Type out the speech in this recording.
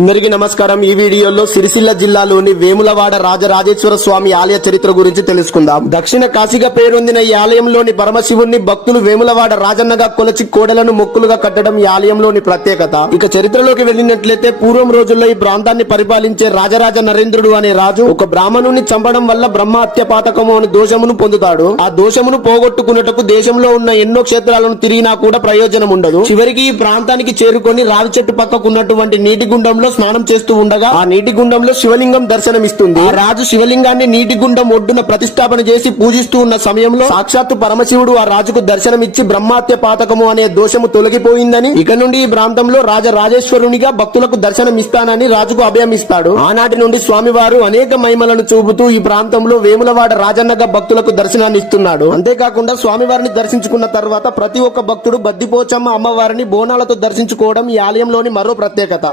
అందరికీ నమస్కారం। ఈ వీడియోలో సిరిసిల్ల జిల్లాలోని వేములవాడ రాజరాజేశ్వర స్వామి ఆలయ చరిత్ర గురించి తెలుసుకుందాం। దక్షిణ కాశీగా పేరొందిన ఈ ఆలయంలోని పరమశివుణ్ణి భక్తులు వేములవాడ రాజన్నగా కొలచి కోడలను మొక్కులుగా కట్టడం ఈ ఆలయంలోని ప్రత్యేకత। ఇక చరిత్రలోకి వెళ్ళినట్లయితే పూర్వం రోజుల్లో ఈ ప్రాంతాన్ని పరిపాలించే రాజరాజ నరేంద్రుడు అనే రాజు ఒక బ్రాహ్మణుని చంపడం వల్ల బ్రహ్మహత్య పాతకము అనే దోషమును పొందుతాడు। ఆ దోషమును పోగొట్టుకున్నటకు దేశంలో ఉన్న ఎన్నో క్షేత్రాలను తిరిగినా కూడా ప్రయోజనం ఉండదు। చివరికి ఈ ప్రాంతానికి చేరుకొని రావి చెట్టు పక్కకున్నటువంటి నీటి గుండంలో స్నానం చేస్తూ ఉండగా ఆ నీటి గుండంలో శివలింగం దర్శనమిస్తుంది। ఆ రాజు శివలింగాన్ని నీటి గుండం ఒడ్డున ప్రతిష్టాపన చేసి పూజిస్తూ ఉన్న సమయంలో సాక్షాత్తు పరమశివుడు ఆ రాజుకు దర్శనమిచ్చి బ్రహ్మహత్య పాతకము అనే దోషము తొలగిపోయిందని ఇక నుండి ఈ ప్రాంతంలో రాజరాజేశ్వరునిగా భక్తులకు దర్శనమిస్తానని రాజుకు అభయమిస్తాడు। ఆనాటి నుండి స్వామివారు అనేక మహిమలను చూపుతూ ఈ ప్రాంతంలో వేములవాడ రాజన్నగా భక్తులకు దర్శనాన్ని ఇస్తున్నాడు। అంతేకాకుండా స్వామివారిని దర్శించుకున్న తర్వాత ప్రతి ఒక్క భక్తుడు బద్దిపోచమ్మ అమ్మవారిని బోనాలతో దర్శించుకోవడం ఈ ఆలయంలోని మరో ప్రత్యేకత।